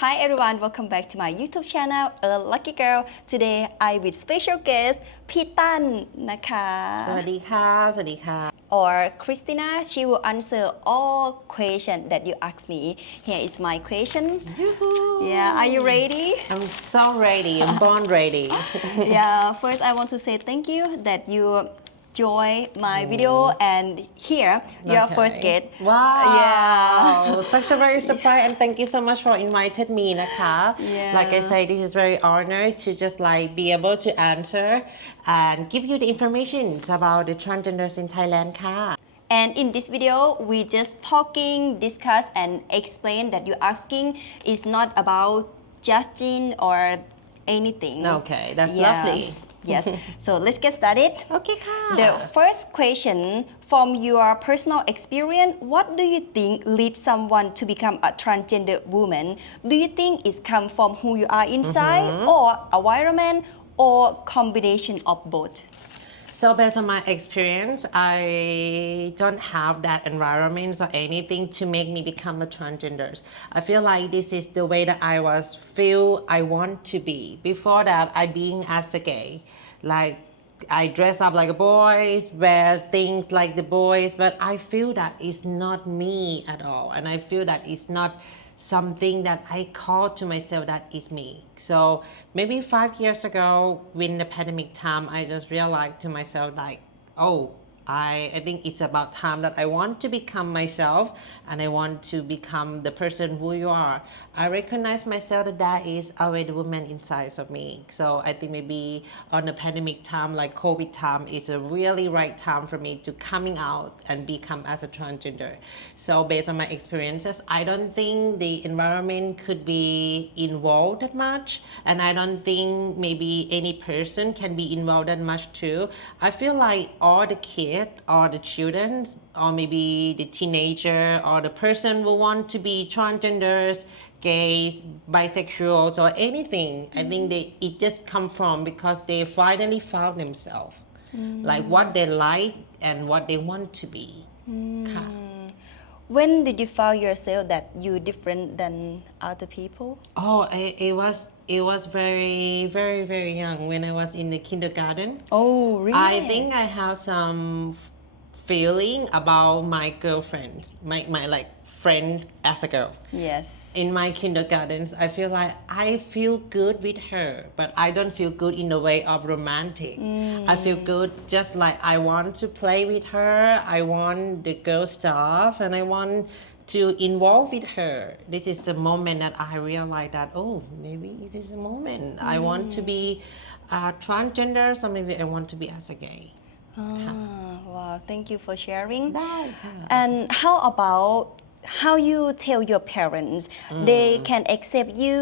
Hi everyone, welcome back to my YouTube channel, A Lucky Girl. Today I with special guest พี่ตั้นนะคะ สวัสดีค่ะ สวัสดีค่ะ or Christina. She will answer all questions that you ask me. Here is my question. Yeah, are you ready? I'm so ready. I'm born ready. Yeah, first I want to say thank you that you join my video and here your Okay. first guest. Wow. Yeah. Such a very surprise and thank you so much for inviting me นะคะ Yeah. Like I say, this is very honored to just like be able to answer and give you the information about the transgenders in Thailand ค่ะ And in this video, we just talking, discuss, and explain that you asking is not about judging or anything. Okay, that's Yeah. lovely. Yes. So let's get started. Okay ค่ะ The first question from your personal experience, what do you think leads someone to become a transgender woman? Do you think it's come from who you are inside or environment or combination of both? So based on my experience, I don't have that environment or anything to make me become a transgender. I feel like this is the way that I feel I want to be. Before that, I being as a gay, like I dress up like a boy, wear things like the boys, but I feel that it's not me at all, and I feel that it's not something that I call to myself that is me. So maybe 5 years ago, when the pandemic time, I just realized to myself like, oh, I think it's about time that I want to become myself and I want to become the person who you are. I recognize myself that there is already a woman inside of me. So I think maybe on the pandemic time, like COVID time, is a really right time for me to coming out and become as a transgender. So based on my experiences, I don't think the environment could be involved that much. And I don't think maybe any person can be involved that much too. I feel like all the kids or the children or maybe the teenager or the person who want to be transgenders, gays, bisexuals or anything, I think it just come from because they finally found themselves, like what they like and what they want to be. ค่ะ When did you find yourself that you different than other people? Oh, it was very young when I was in the kindergarten. Oh, really? I think I have some feeling about my girlfriend, my like friend as a girl. Yes. In my kindergartens, I feel like I feel good with her, but I don't feel good in the way of romantic. I feel good just like I want to play with her, I want the girl stuff, and I want to involve with her. This is the moment that I realize that, oh, maybe this is a moment. I want to be transgender, so maybe I want to be as a gay. Wow, thank you for sharing. ได้ค่ะ And how about how you tell your parents they can accept you?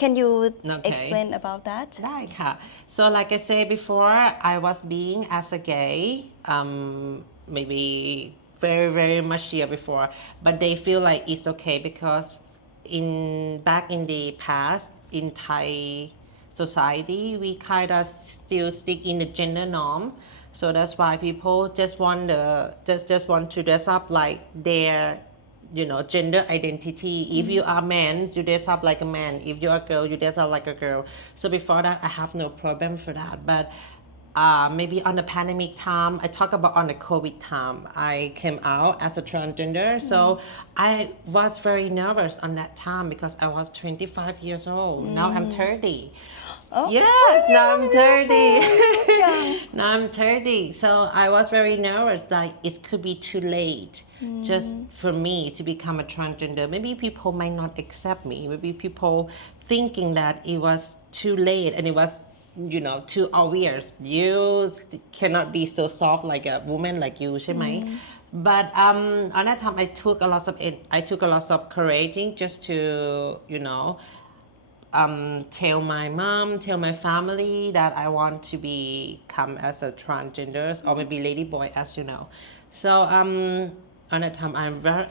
Can you Okay. explain about that? ได้ค่ะ so like I said before, I was being as a gay maybe very much year before, but they feel like it's okay because back in the past in Thai society, we kind of still stick in the gender norm. So that's why people just want to dress up like their gender identity. If you are man, you dress up like a man. If you are a girl, you dress up like a girl. So before that, I have no problem for that. But maybe on the pandemic time, I talk about on the COVID time, I came out as a transgender. So I was very nervous on that time because I was 25 years old. Now I'm 30. Oh, Yes, now I'm 30. young. Now I'm 30. So I was very nervous like it could be too late just for me to become a transgender. Maybe people might not accept me. Maybe people thinking that it was too late and it was too obvious. You cannot be so soft like a woman like you, ใช่ไหม But on that time I took a lot of courage just to tell my mom, tell my family that I want to become as a transgender or maybe Ladyboy, as you know. So on that time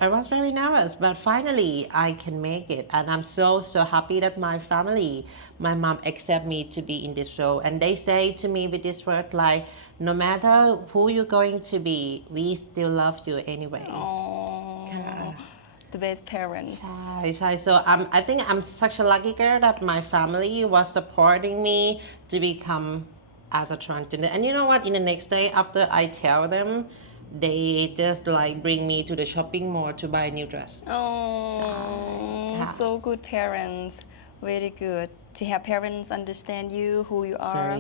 I was very nervous, but finally I can make it, and I'm so happy that my family, my mom accept me to be in this role, and they say to me with this word like, no matter who you're going to be, we still love you anyway. Oh, the best parents ใช่ so I think I'm such a lucky girl that my family was supporting me to become as a transgender and you know what in the next day after I tell them they just like bring me to the shopping mall to buy a new dress oh Yeah. so good parents very good to have parents understand you who you are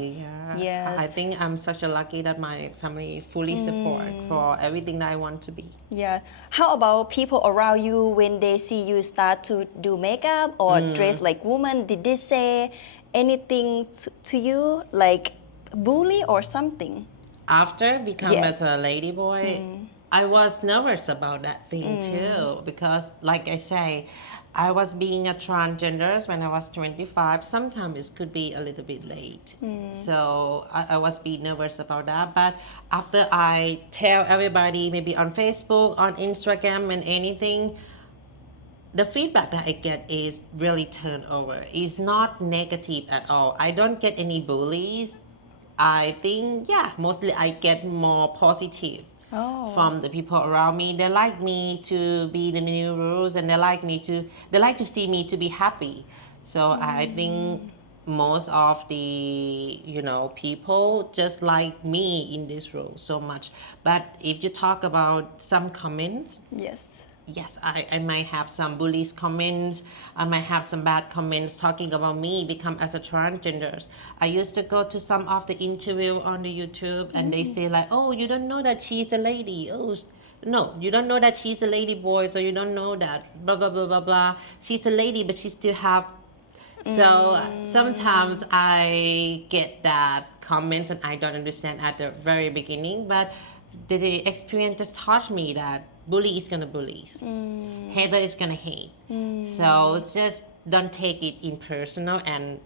yes I think I'm such a lucky that my family fully support for everything that I want to be yeah how about people around you when they see you start to do makeup or dress like woman did they say anything to you like bully or something after become Yes. as a ladyboy I was nervous about that thing too because like I say I was being a transgender when I was 25 sometimes it could be a little bit late so I was be nervous about that but after I tell everybody maybe on Facebook on Instagram and anything the feedback that I get is really turned over. It's not negative at all. I don't get any bullies. I think, yeah, mostly I get more positive from the people around me. They like me to be the new rules and they like to see me to be happy. So I think most of the people just like me in this role so much. But if you talk about some comments, yes, I might have some bullies comments. I might have some bad comments talking about me become as a transgenders. I used to go to some of the interview on the YouTube and they say like, oh, you don't know that she's a lady. Oh, no, you don't know that she's a lady boy, so you don't know that blah, blah, blah, blah, blah. She's a lady, but she still have so sometimes I get that comments and I don't understand at the very beginning, but the experience just taught me that bully is gonna bully, hater is gonna hate. So just don't take it in personal and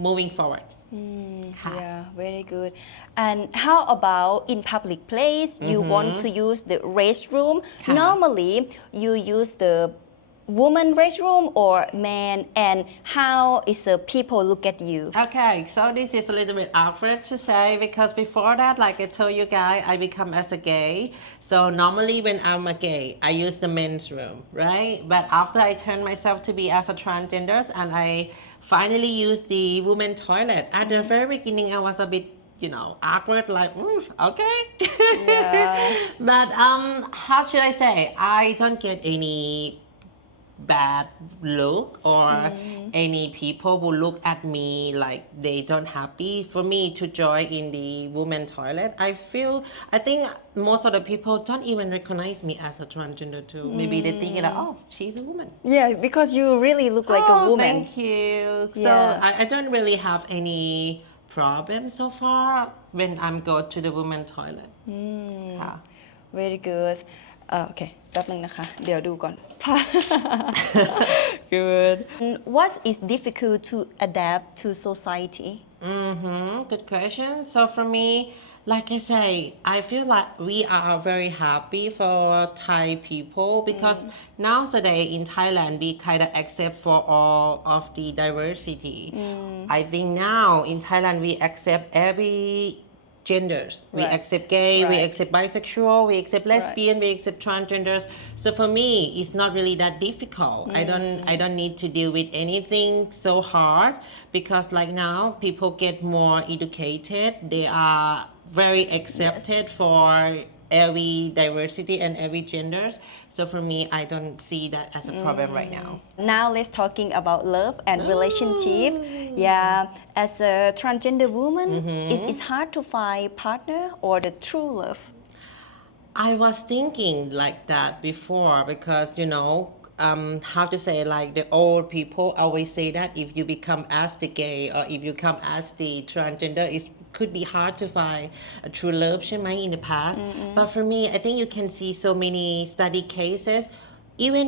moving forward. Yeah, very good. And how about in public place? You want to use the restroom. Normally, you use the woman restroom or man, and how is the people look at you? Okay, so this is a little bit awkward to say because before that, like I told you guys, I become as a gay. So normally when I'm a gay, I use the men's room, right? But after I turned myself to be as a transgender and I finally use the women toilet, at the very beginning I was a bit awkward, like, okay. Yeah. But how should I say? I don't get any bad look or any people who look at me like they don't happy for me to join in the women toilet. I think most of the people don't even recognize me as a transgender too. Maybe they think that, oh, she's a woman. Yeah, because you really look like a woman. Thank you. So Yeah. I don't really have any problem so far when I'm go to the women toilet. Very good โอเคแป๊บนึงนะคะเดี๋ยวดูก่อน Good What is difficult to adapt to society Good question. So for me, like I say, I feel like we are very happy for Thai people because nowadays in Thailand we kind of accept for all of the diversity. I think now in Thailand we accept every genders. We Right. accept gay, we Right. accept bisexual, we accept lesbian, we accept transgenders. So for me, it's not really that difficult. I don't need to deal with anything so hard because like now people get more educated. They are very accepted for every diversity and every genders. So for me, I don't see that as a problem right now. Now let's talking about love and relationship. Yeah, as a transgender woman, it's hard to find partner or the true love. I was thinking like that before because how to say like the old people always say that if you become as the gay or if you come as the transgender it could be hard to find a true love ใช่ไหม in the past but for me I think you can see so many study cases even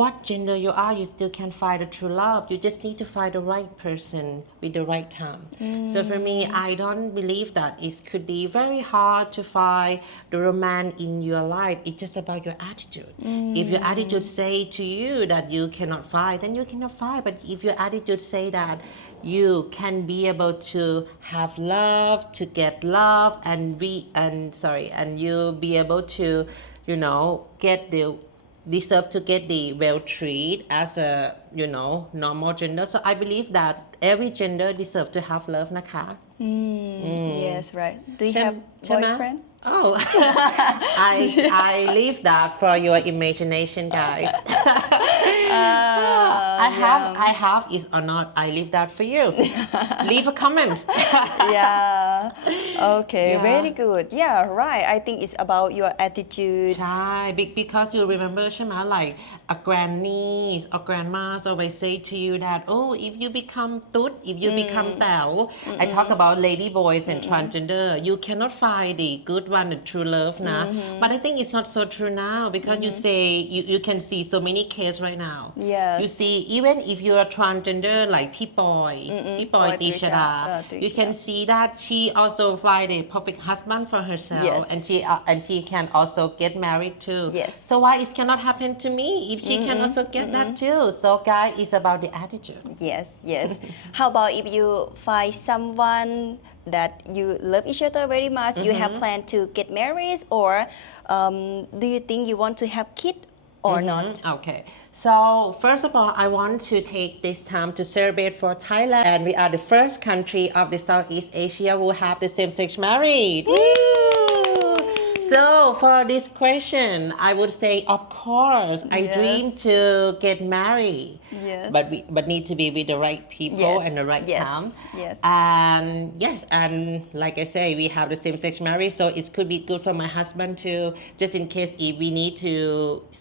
what gender you are you still can find a true love you just need to find the right person with the right time so for me I don't believe that it could be very hard to find the romance in your life it's just about your attitude if your attitude say to you that you cannot find then you cannot find but if your attitude say that you can be able to have love to get love and you be able to get the deserve to get the well treated as a normal gender. So I believe that every gender deserve to have love นะคะ Yes, right. Do you have ใช่ไหม boyfriend? Oh, I leave that for your imagination, guys. I have is or not. I leave that for you. Leave a comment. Yeah. Okay, Yeah. very good. Yeah, right. I think it's about your attitude. ใช่ because you remember ใช่ไหม like a grannies or grandmas always say to you that if you become tut, if you become แต๋ว I talk about ladyboys and transgender, you cannot find the good one, the true love นะ but I think it's not so true now because you say you can see so many cases right now. Yes. You see even if you are transgender like พี่ปอย Poi ตรีชดา Trisha. you can see that she also find a perfect husband for herself. Yes. and she can also get married too. Yes. So why it cannot happen to me if she can also get that too? So guys, it's about the attitude. Yes. How about if you find someone that you love each other very much, you have planned to get married, or do you think you want to have kid or not? Okay. So first of all, I want to take this time to celebrate for Thailand, and we are the first country of the Southeast Asia who have the same-sex married. So for this question, I would say, of course, I Yes. dream to get married. Yes. But need to be with the right people Yes. and the right Yes. time. Yes. And yes, and like I say, we have the same-sex marriage, so it could be good for my husband too, just in case if we need to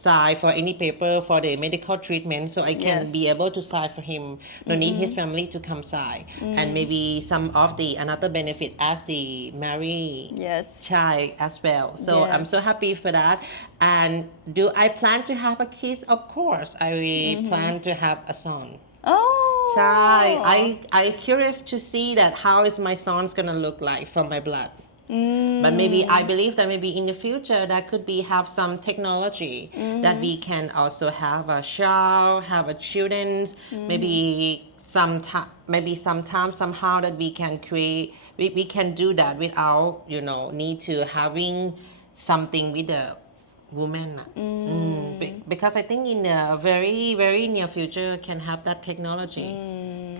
sign for any paper for the medical treatment, so I can Yes. be able to sign for him. No need his family to come sign, and maybe some of the another benefit as the married Yes. child as well. So I'm Yes. so happy for that. And do I plan to have a kid? Of course, I plan to have a son. Oh. ใช่ I curious to see that how is my son's gonna look like from my blood. But maybe I believe that maybe in the future that could be have some technology that we can also have a child, have a children's, maybe sometime somehow that we can create, we can do that without need to having something with the woman. Because I think in the very very near future can have that technology.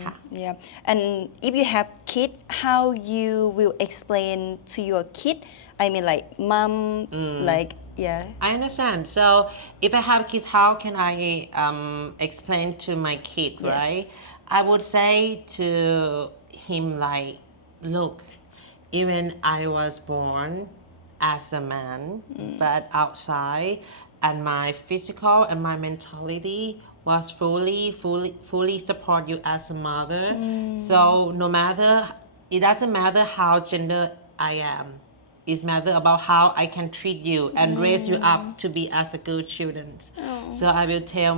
ค่ะ Yeah. And if you have kid, how you will explain to your kid? I mean, like mom, like I understand. So if I have kids, how can I explain to my kid, Yes. right? I would say to him like, look, even I was born as a man, but outside, and my physical and my mentality was fully support you as a mother. So no matter, it doesn't matter how gender I am. It's matter about how I can treat you and raise you up to be as a good children. So I will tell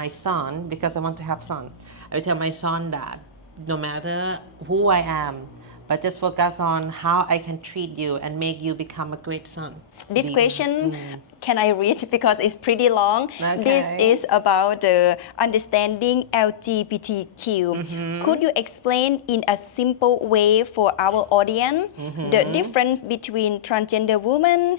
my son, because I want to have son, I will tell my son that no matter who I am, but just focus on how I can treat you and make you become a great son. This question, can I read because it's pretty long? Okay. This is about the understanding LGBTQ. Could you explain in a simple way for our audience the difference between transgender woman,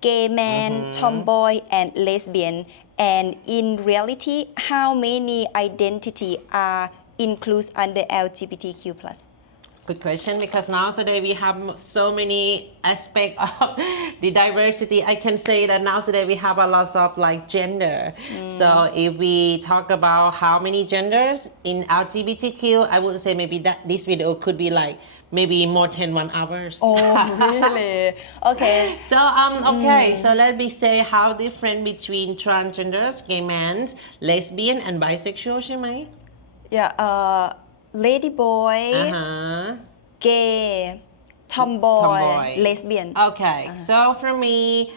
gay man, tomboy, and lesbian? And in reality, how many identity are included under LGBTQ+? Good question, because nowadays we have so many aspects of the diversity. I can say that nowadays we have a lot of like gender. So if we talk about how many genders in LGBTQ, I would say maybe that this video could be like maybe more than 1 hour. Oh, really? Okay. So okay, so let me say how different between transgenders, gay men, lesbian, and bisexual ใช่ไหม Yeah. Ladyboy, gay, tomboy, lesbian. Okay, so for me,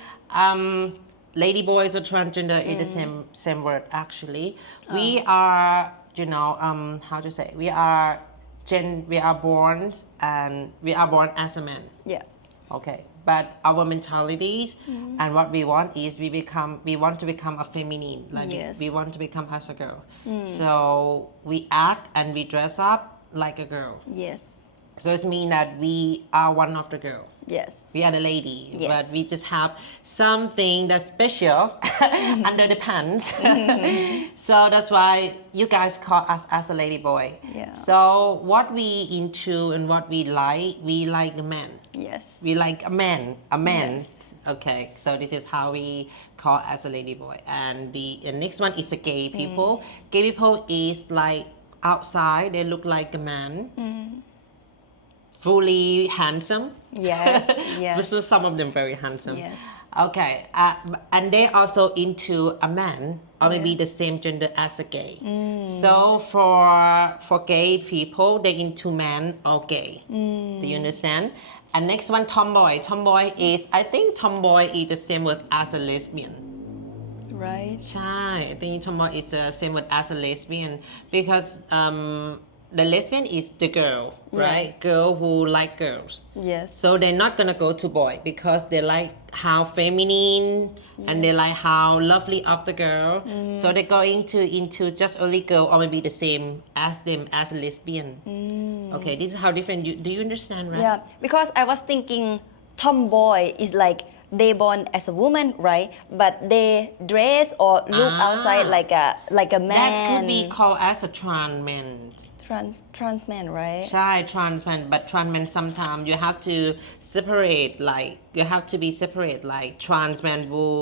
ladyboys or transgender is the same word actually. We are, how to say? We are born as a man. Yeah. Okay, but our mentalities and what we want is we want to become a feminine, like Yes. we want to become as a girl. So we act and we dress up like a girl. Yes. So it means that we are one of the girl. Yes. We are the lady, Yes. but we just have something that's special under the pants. So that's why you guys call us as a lady boy. Yeah. So what we into and what we like a man. Yes. We like a man. Yes. Okay, so this is how we call as a lady boy. And the next one is a gay people. Gay people is like outside, they look like a man. Fully handsome. Yes. Yes. Some of them very handsome. Yes. Okay, and they also into a man or maybe the same gender as a gay. So for gay people, they into man or gay. Do you understand? And next one, tomboy. Tomboy is, I think tomboy is the same word as a lesbian. Right. ใช่ I think tomboy is the same word as a lesbian because the lesbian is the girl, right? Girl who like girls. Yes. So they're not gonna go to boy because they like how feminine and they like how lovely of the girl. So they're going into just only girl or maybe the same as them as a lesbian. Okay, this is how different. Do you understand, right? Yeah, because I was thinking tomboy is like they born as a woman, right? But they dress or look outside like a man. That could be called as a trans man. Trans man, right? ใช่ trans man, but trans man sometimes you have to separate, like you have to be separate, like trans man will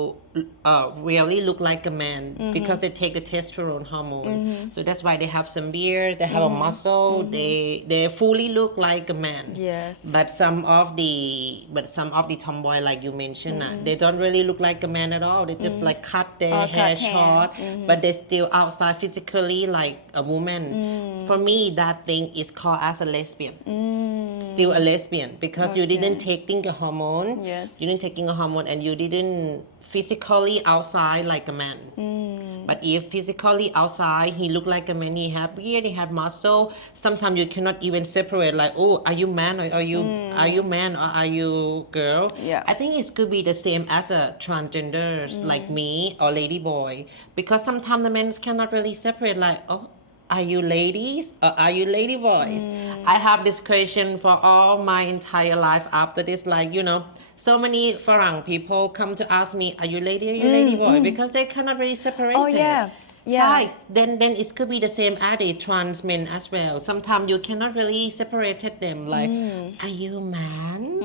really look like a man because they take the testosterone hormone. So that's why they have some beard, they have a muscle, they fully look like a man. Yes. But some of the tomboy, like you mentioned, they don't really look like a man at all. They just like cut their hair short, but they're still outside physically like a woman. For me, that thing is called as a lesbian. Still a lesbian because you didn't taking a hormone. Yes. You didn't taking a hormone and you didn't physically outside like a man. But if physically outside he look like a man, he have beard, he have muscle. Sometimes you cannot even separate like, oh, are you man or are you man or are you girl? Yeah. I think it could be the same as a transgender like me or lady boy because sometimes the men cannot really separate like, oh, are you ladies or are you lady boys? I have this question for all my entire life after this, like, you know, so many Farang people come to ask me, are you lady or you lady boy? Because they cannot really separate Oh, it. yeah. Yeah. Right. Then it could be the same as the trans men as well. Sometimes you cannot really separate them. Like, are you man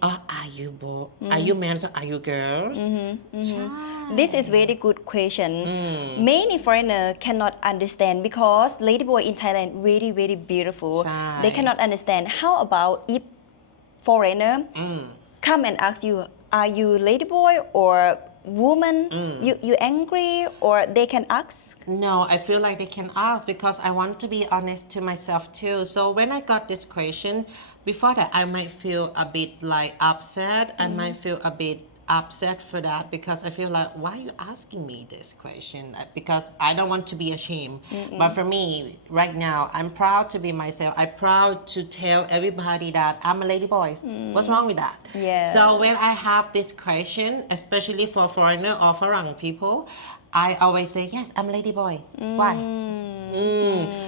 or are you boy? Are you men or are you girls? This is very good question. Many foreigner cannot understand because ladyboy in Thailand very very beautiful. ใช่ They cannot understand. How about if foreigner come and ask you, are you ladyboy or woman? You angry or they can ask? No, I feel like they can ask because I want to be honest to myself too. So when I got this question, before that I might feel a bit like upset. I might feel a bit upset for that because I feel like, why are you asking me this question? Because I don't want to be ashamed. But for me, right now, I'm proud to be myself. I'm proud to tell everybody that I'm a lady boy. What's wrong with that? Yeah. So when I have this question, especially for foreigner or foreign people, I always say, yes, I'm a lady boy. Why?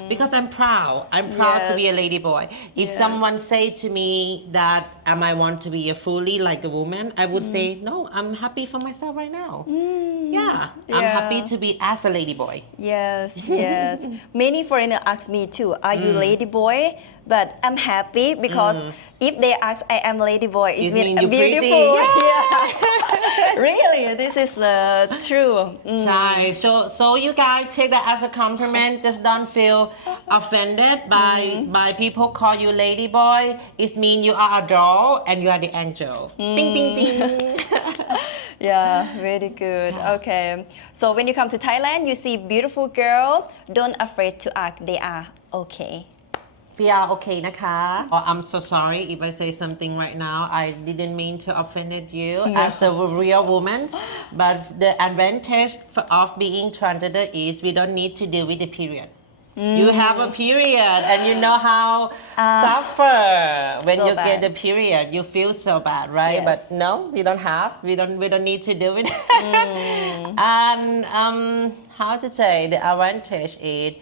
Because I'm proud. I'm proud to be a Yes. lady boy. If someone say to me that I want to be a fully like a woman, I would say, no, I'm happy for myself right now. I'm Yeah. happy to be as a lady boy. Yes, yes. Many foreigner ask me too, are you ladyboy? But I'm happy because if they ask I am ladyboy, it It means mean you're beautiful. pretty. Yeah. Really, this is the true. Shy. So you guys take that as a compliment. Just don't feel offended by people call you lady boy. It means you are a doll and you are the angel. Ding ding ding. Yeah, very good. Okay. So when you come to Thailand, you see beautiful girl, don't afraid to ask. They are okay. We are okay, naka. Oh, I'm so sorry if I say something right now. I didn't mean to offend you as a real woman. But the advantage of being transgender is we don't need to deal with the period. You have a period and you know how suffer when So you get bad. the period. You feel so bad, right? Yes. But no, we don't have. We don't need to do it. And how to say the advantage is,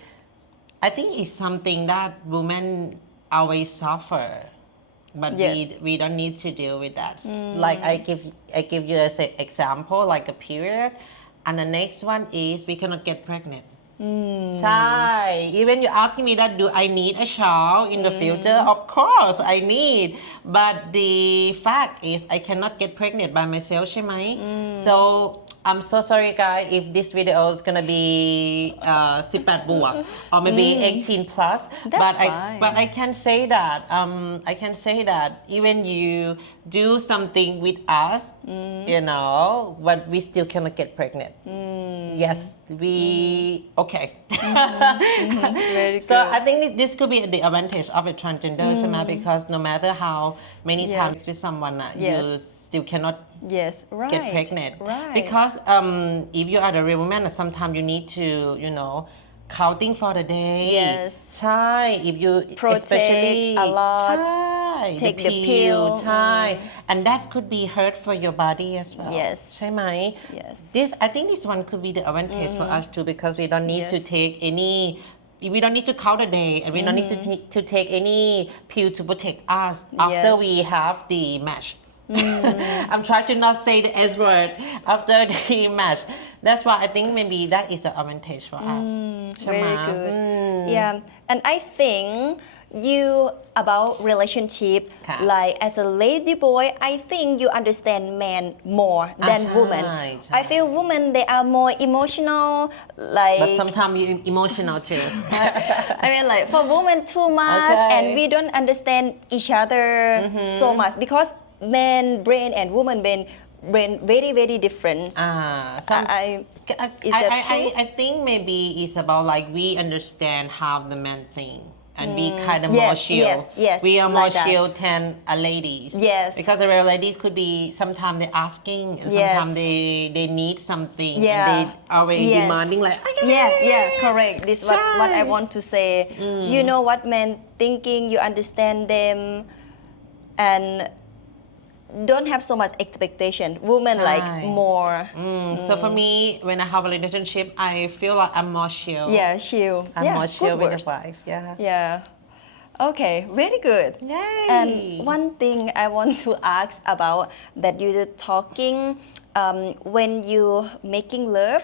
I think it's something that women always suffer, but Yes. we don't need to deal with that. Like I give you as an example, like a period, and the next one is we cannot get pregnant. ใช่ even you asking me that do I need a child in the future, of course I need, but the fact is I cannot get pregnant by myself ใช่ไหม so I'm so sorry guys if this video is gonna be 18 บวก or maybe 18 plus. That's but fine. I can say that I can say that even you do something with us, you know, but we still cannot get pregnant. Yes, we okay. Very So good. I think this could be the advantage of a transgender, ใช่ไหม because no matter how many Yes. times with someone, you Yes. still cannot Yes, right. get pregnant. Right. Because if you are the real woman, sometimes you need to, you know, counting for the day. Yes. ใช่ if you Protect especially a lot. ใช่ Take the pill. ใช่ and that could be hurt for your body as well. Yes. ใช่ไหม Yes. I think this one could be the advantage for us too, because we don't need Yes. to take any, we don't need to count a day, and we don't need to take any pill to protect us after Yes. we have the match. I'm trying to not say the S word after the match. That's why I think maybe that is an advantage for us. ใช่ไหม Very good. Yeah, and I think you about relationship, ค่ะ like as a lady boy, I think you understand men more than ใช่ women. ใช่ I feel women they are more emotional, like But sometimes you emotional too. I mean, like for women too much, Okay. and we don't understand each other so much because men brain and woman brain very very different. I, Is that true? I think maybe it's about like we understand how the man think. And we kind of Yes, more chill. yes, We are more like that. chill than a ladies. Yes. Because a real lady could be sometimes they asking, and Yes. sometimes they need something, Yeah. and they already Yes. demanding like, Yeah, correct. This is what I Shy. want to say. You know what men thinking, you understand them, and don't have so much expectation. Women like Shy. more. So for me, when I have a relationship, I feel like I'm more chill. Yeah, chill. I'm Yeah, more chill good with words. the wife. Yeah. Yeah. Okay, very good. Yay. And one thing I want to ask about that you're talking when you making love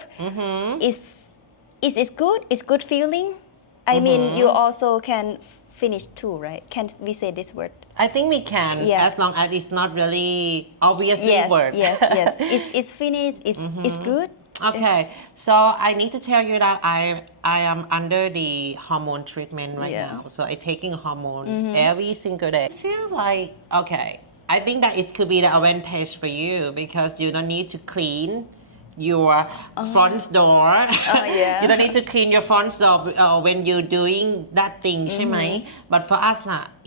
is good? Is good feeling? I mean, you also can finish too, right? Can we say this word? I think we can, Yeah. as long as it's not really obviously Yes, word. yes. It's finished. It's good. Okay, so I need to tell you that I am under the hormone treatment right Yeah. now. So I taking hormone every single day. I feel like okay. I think that it could be the advantage for you because you don't need to clean your front door. Yeah. You don't need to clean your front door when you're doing that thing ใช่ไหม But for us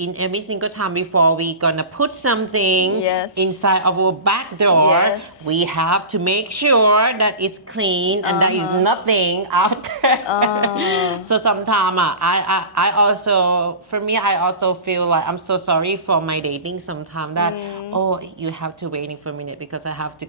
in every single time before we gonna put something Yes. inside of our back door, Yes. we have to make sure that it's clean and there is nothing out there. So sometimes I also, for me, I also feel like I'm so sorry for my dating sometimes that, oh, you have to waiting for a minute because I have to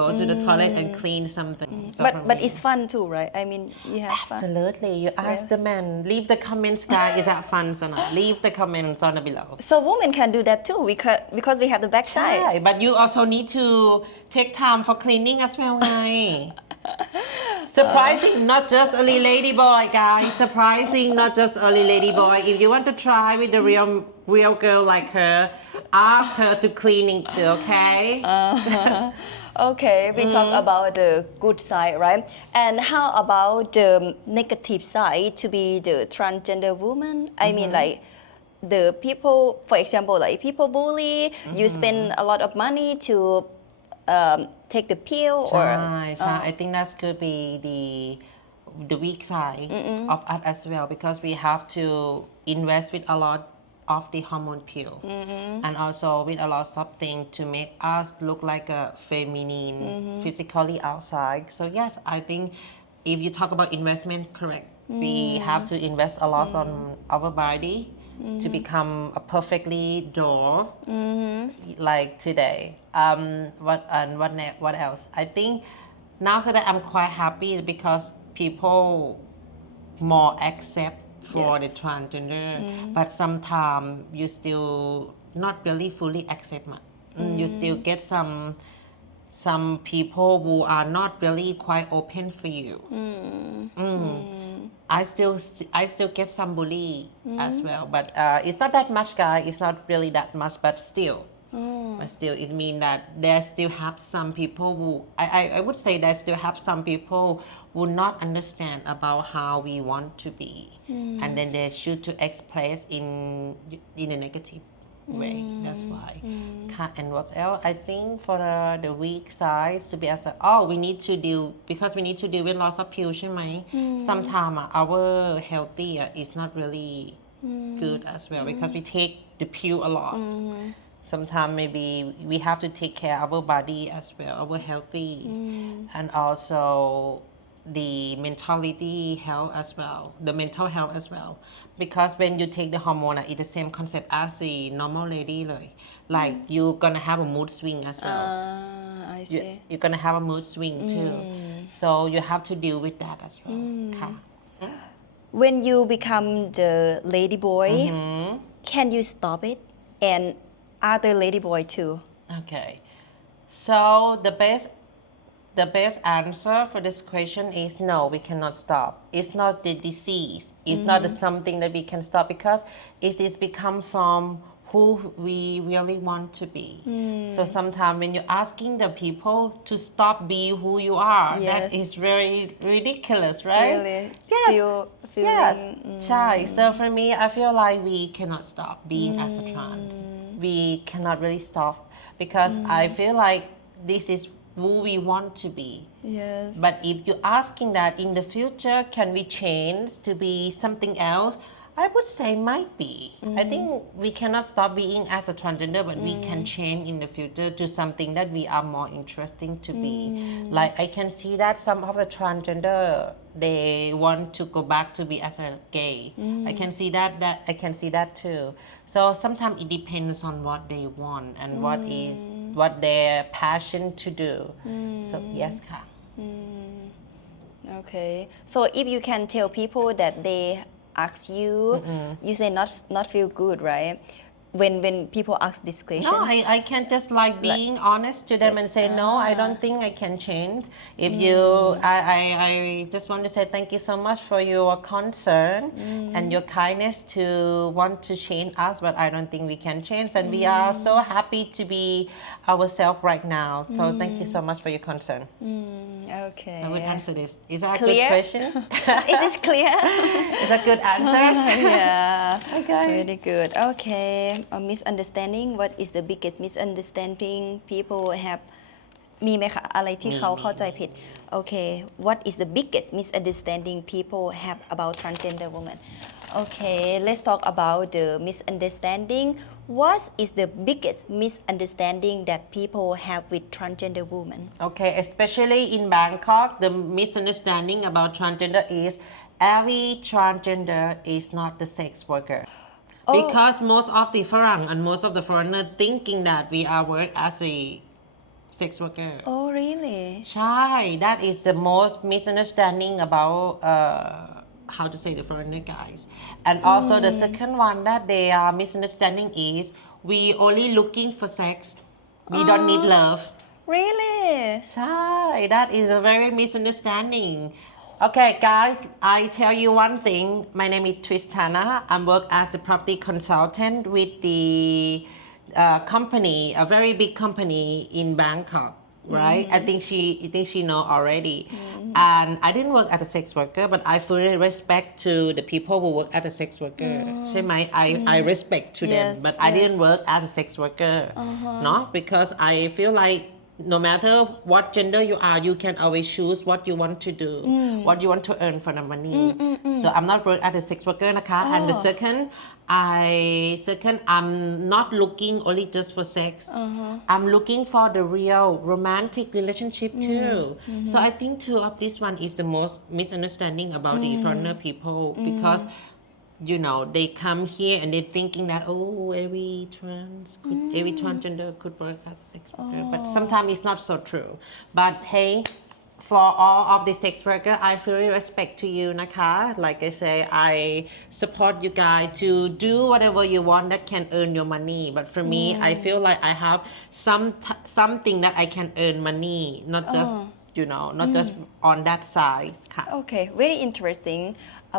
go to the toilet and clean something. So for But me- it's fun too, right? I mean, you have fun. Absolutely. You ask the man. Leave the comments, guys. Is that fun or not? Leave the comments on the below. So women can do that too because we have the backside. Right, but you also need to take time for cleaning as well, ไง Surprising, not just only Ladyboy, guys. Surprising, not just only Ladyboy. If you want to try with the real girl like her, ask her to cleaning too, okay? Okay, we talk about the good side, right? And how about the negative side to be the transgender woman? I mean, like the people, for example, like people bully, you spend a lot of money to take the pill or ใช่ I think that could be the weak side of us as well because we have to invest with a lot of the hormone pill and also with a lot of something to make us look like a feminine physically outside. So yes, I think if you talk about investment, correct. We have to invest a lot on our body to become a perfectly doll like today. What else? I think now that I'm quite happy because people more accept for Yes. the transgender, but sometimes you still not really fully accept it. You still get some people who are not really quite open for you. I still get some bully as well, but it's not that much, guys. It's not really that much, but still. But still, it means that there still have some people who I would say there still have some people who not understand about how we want to be, and then they should to express in a negative way. That's why. And what else? I think for the weak side to be as we need to deal because we need to deal with loss of pure ใช่ไหม Sometimes our healthy is not really good as well because we take the pill a lot. Sometimes maybe we have to take care of our body as well, our healthy, and also the mentality health as well, the mental health as well. Because when you take the hormone, it's the same concept as the normal lady เลย like you're gonna have a mood swing as well. I see. You're gonna have a mood swing too, so you have to deal with that as well. ค่ะ When you become the lady boy, can you stop it? And other lady boy too. Okay, so the best answer for this question is no, we cannot stop. It's not the disease. It's not something that we can stop because it is become from who we really want to be. So sometimes when you're asking the people to stop be who you are, that Yes. is very ridiculous, right? Really? Yes. Feeling, Yes. So for me, I feel like we cannot stop being as a trans. We cannot really stop because I feel like this is who we want to be. Yes. But if you're asking that in the future, can we change to be something else? I would say might be. I think we cannot stop being as a transgender, but we can change in the future to something that we are more interesting to be. Like I can see that some of the transgender they want to go back to be as a gay. I can see that I can see that too. So sometimes it depends on what they want and what their passion to do. So yes ค่ะ Okay. So if you can tell people that they ask you, you say not feel good, right? When people ask this question. No, I can just like being honest to them and say no, I don't think I can change. If you, I just want to say thank you so much for your concern and your kindness to want to change us, but I don't think we can change. And we are so happy to be ourselves right now. So thank you so much for your concern. Okay. I would answer this. Is that a Clear? good question? Is this clear? Is that good answers? Yeah. Okay. Very good. Okay. A misunderstanding. What is the biggest misunderstanding people have? มีไหมคะอะไรที่เขาเข้าใจผิด Okay. What is the biggest misunderstanding people have about transgender women? Okay. Let's talk about the misunderstanding. What is the biggest misunderstanding that people have with transgender women? Okay, especially in Bangkok, the misunderstanding about transgender is every transgender is not the sex worker. Because most of the Farang and most of the foreigner thinking that we are work as a sex worker. Oh, really? ใช่ that is the most misunderstanding about how to say the foreigner guys. And also the second one that they are misunderstanding is we only looking for sex. We don't need love. Really? ใช่ that is a very misunderstanding. Okay, guys, I tell you one thing. My name is Tristana. I work as a property consultant with the company, a very big company in Bangkok, right? I think she know already. And I didn't work as a sex worker, but I fully respect to the people who work as a sex worker. ใช่ไหม I respect to them, Yes, but I yes. didn't work as a sex worker, no? Because I feel like no matter what gender you are, you can always choose what you want to do, what you want to earn for the money. So I'm not work as a sex worker นะคะ and the second I'm not looking only just for sex. I'm looking for the real romantic relationship too. So I think two of this one is the most misunderstanding about the foreigner people because you know they come here and they're thinking that every transgender could work as a sex worker, but sometimes it's not so true. But hey, for all of the sex worker, I fully respect to you, naka. Like I say, I support you guys to do whatever you want that can earn your money. But for me, I feel like I have something that I can earn money, not just not just on that side. ค่ะ Okay, very interesting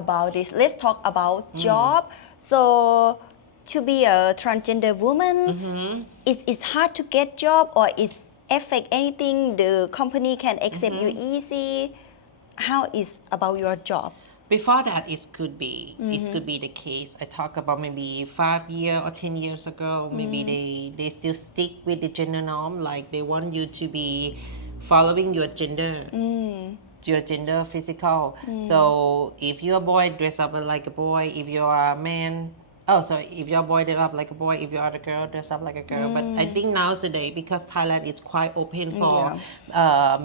about this. Let's talk about job. So to be a transgender woman, is hard to get job or is affect anything? The company can accept you easy. How is about your job? Before that, it could be the case. I talk about maybe 5 years or 10 years ago. Maybe they still stick with the gender norm, like they want you to be following your gender. Your gender physical. So if you're a boy, dress up like a boy. If you're a man, if you're a boy, dress up like a boy. If you're a girl, dress up like a girl. But I think nowadays, because Thailand is quite open for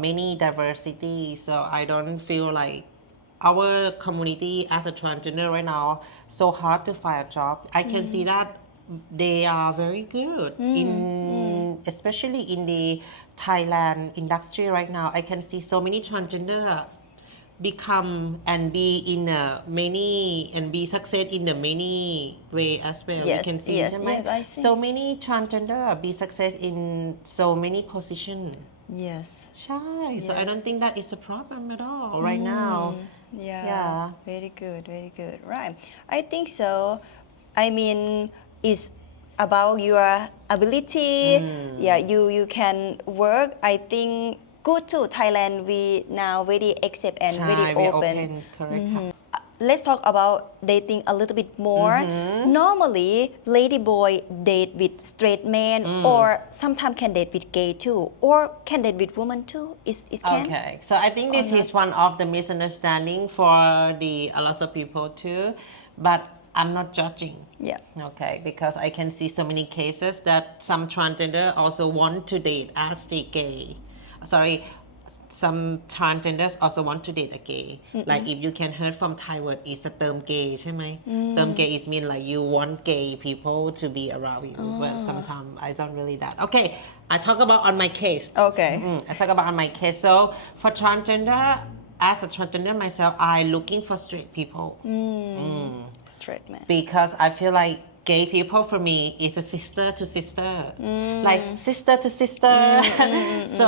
many diversity, so I don't feel like our community as a transgender right now so hard to find a job. I can see that they are very good especially in the Thailand industry right now. I can see so many transgender become and be in be success in the many way as well. Yes, you can see, yes, ใช่ไหม yes, I see. So many transgender be success in so many position. Yes. ใช่ so I don't think that is a problem at all right now. Yeah, very good, very good. Right. I think so. I mean, it's about your ability. Yeah, you can work. I think good too. Thailand, we now very accept and very open. Correct ค่ะ Let's talk about dating a little bit more. Normally, Ladyboy date with straight men or sometimes can date with gay too, or can date with woman too. Is can? Okay, so I think this is one of the misunderstanding for a lot of people too, but I'm not judging. Yeah. Okay, because I can see so many cases that some transgender also want to date as the gay. Sorry, some transgenders also want to date a gay. Like if you can heard from Thai word is a term gay ใช่ไหม term gay is mean like you want gay people to be around you, but sometimes I don't really that. Okay, I talk about on my case. Okay. I talk about on my case. So for transgender, as a transgender myself, I looking for straight people. Straight man. Because I feel like gay people for me is a sister to sister, like sister to sister. So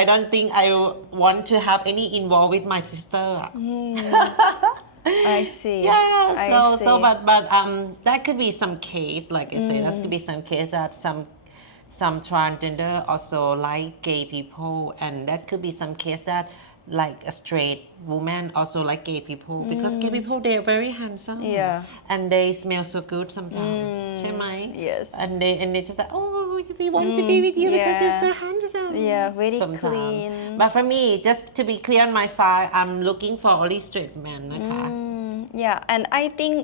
I don't think I want to have any involved with my sister. I see. Yeah. I see. So but that could be some case, like I say, that could be some case that some transgender also like gay people, and that could be some case that like a straight woman also like gay people, because gay people they are very handsome, and they smell so good sometimes, ใช่ไหม Yes. and they just like, oh, we want to be with you because you're so handsome. Yeah, very sometimes. clean. But for me, just to be clear on my side, I'm looking for only straight men นะคะ Yeah, and I think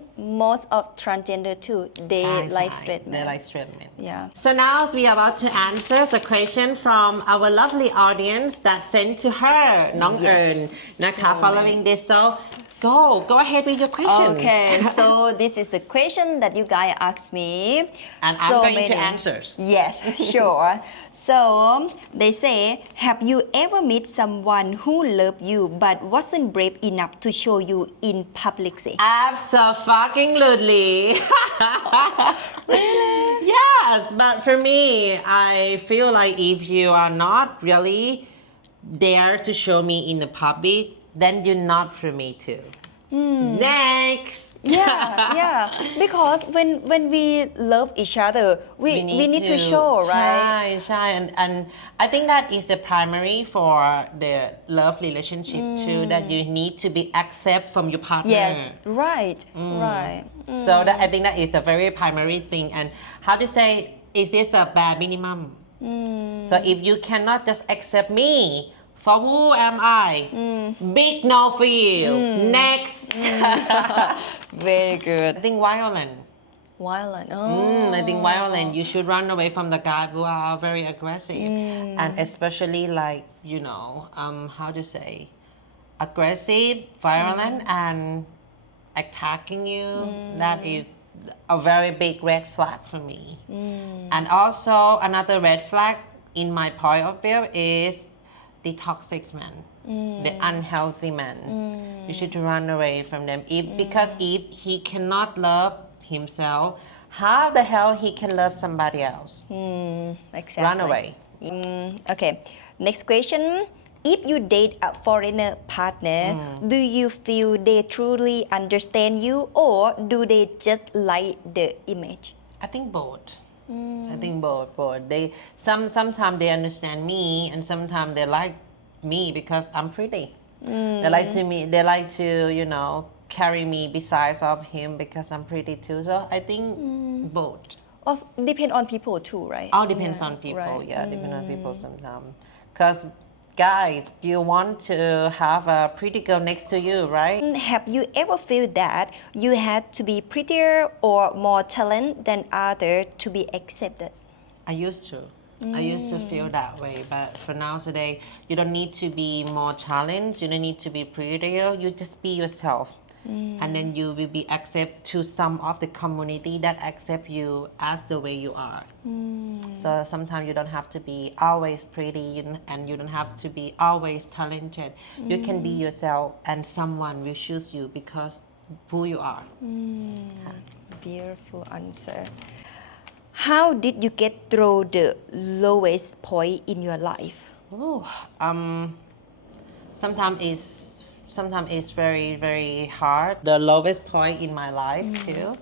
most of transgender too, they ใช่ like straight men. They like straight men. Yeah. So now we are about to answer the question from our lovely audience that sent to her, น้องเอิญนะคะ following this. So go ahead with your question. Okay, so this is the question that you guys asked me. And I'm going to answer. Yes, sure. So they say, have you ever met someone who loved you but wasn't brave enough to show you in public? Absolutely. Yes, but for me, I feel like if you are not really there to show me in the public, then you're not for me too. Next. Yeah. Because when we love each other, we need to show, right? ใช่ and I think that is the primary for the love relationship too, that you need to be accept from your partner. Yes, right. So that I think that is a very primary thing. And how to say, is this a bare minimum? So if you cannot just accept me, for who am I? Big no for you. Next. Very good. I think violent. I think violent. You should run away from the guy who are very aggressive, and especially like how to say, aggressive, violent, and attacking you. That is a very big red flag for me. And also another red flag in my point of view is the toxic man. the unhealthy men. You should run away from them. Because if he cannot love himself, how the hell he can love somebody else? Exactly. Run away. Okay, next question. If you date a foreigner partner, do you feel they truly understand you, or do they just like the image? I think both. I think both. They sometimes they understand me, and sometimes they like me because I'm pretty. They like to me. They like to carry me besides of him because I'm pretty too. So I think both. Also depend on people too, right? All depends on people. Right. Yeah, depend on people sometimes. Because guys, you want to have a pretty girl next to you, right? Have you ever feel that you had to be prettier or more talent than other to be accepted? I used to. I used to feel that way, but for now today, you don't need to be more challenged. You don't need to be prettier. You just be yourself, and then you will be accepted to some of the community that accept you as the way you are. So sometimes you don't have to be always pretty, and you don't have to be always talented. You can be yourself, and someone will choose you because who you are. Beautiful answer. How did you get through the lowest point in your life? Sometimes it's very, very hard. The lowest point in my life too.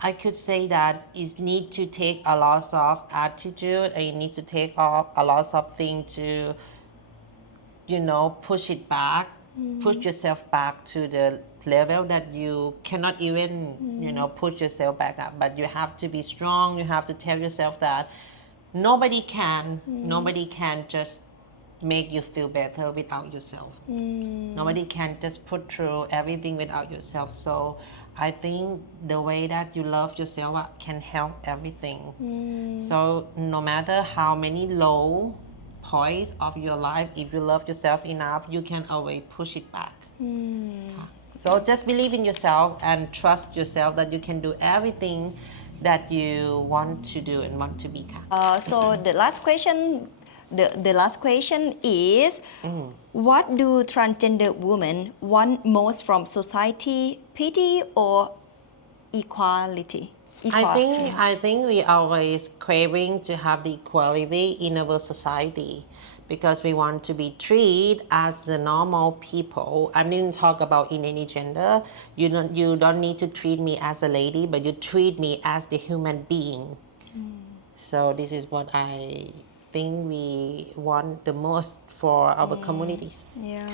I could say that it needs to take a lot of attitude, and it needs to take off a lot of things to push it back, push yourself back to the level that you cannot even push yourself back up. But you have to be strong. You have to tell yourself that nobody can just make you feel better without yourself. Nobody can just put through everything without yourself. So I think the way that you love yourself can help everything. So no matter how many low points of your life, if you love yourself enough, you can always push it back. So just believe in yourself and trust yourself that you can do everything that you want to do and want to be. So the last question, the last question is, what do transgender women want most from society, pity or equality? I think we always craving to have the equality in our society, because we want to be treated as the normal people. I didn't talk about in any gender. You don't need to treat me as a lady, but you treat me as the human being. So this is what I think we want the most for our communities. Yeah.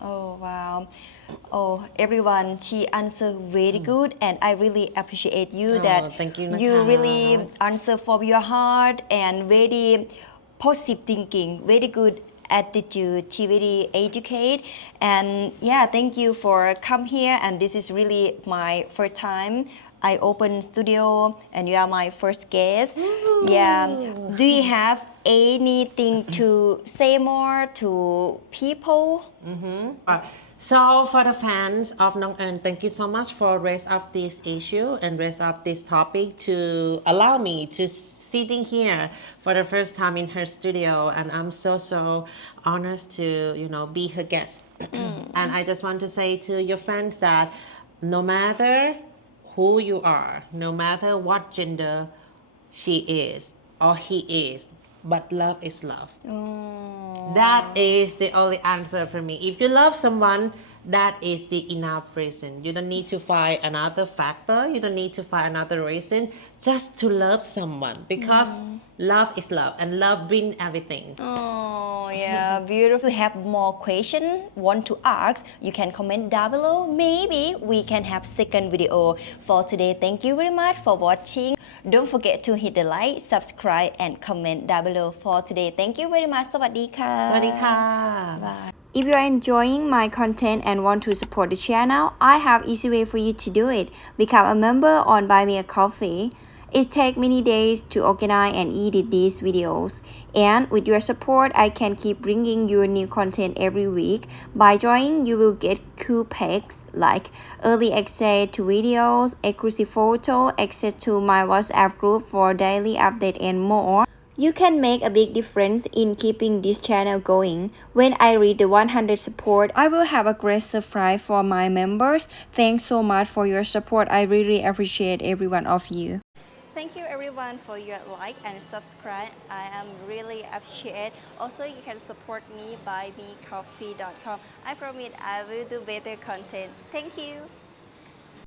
Oh wow. Oh, everyone, she answered very good, and I really appreciate you that thank you, Naka. you really answer from your heart and very positive thinking, very good attitude. She very educated, and yeah, thank you for come here. And this is really my first time I open studio, and you are my first guest. Yeah. Do you have anything to say more to people? So for the fans of Nong Eun, thank you so much for raise up this issue and raise up this topic to allow me to sitting here for the first time in her studio, and I'm so honored to be her guest. And I just want to say to your friends that no matter who you are, no matter what gender she is or he is, but love is love. That is the only answer for me. If you love someone, that is the enough reason. You don't need to find another factor. You don't need to find another reason just to love someone, because love is love, and love wins everything. Oh, yeah, beautiful. Have more question want to ask? You can comment down below. Maybe we can have second video for today. Thank you very much for watching. Don't forget to hit the like, subscribe, and comment down below for today. Thank you very much. สวัสดีค่ะ สวัสดีค่ะ Bye. If you are enjoying my content and want to support the channel, I have easy way for you to do it. Become a member on Buy Me a Coffee. It takes many days to organize and edit these videos, and with your support, I can keep bringing you new content every week. By joining, you will get cool perks like early access to videos, exclusive photo, access to my WhatsApp group for daily update, and more. You can make a big difference in keeping this channel going. When I read the 100 support, I will have a great surprise for my members. Thanks so much for your support. I really appreciate every one of you. Thank you everyone for your like and subscribe. I am really appreciate. Also, you can support me by mecoffee.com. I promise I will do better content. Thank you.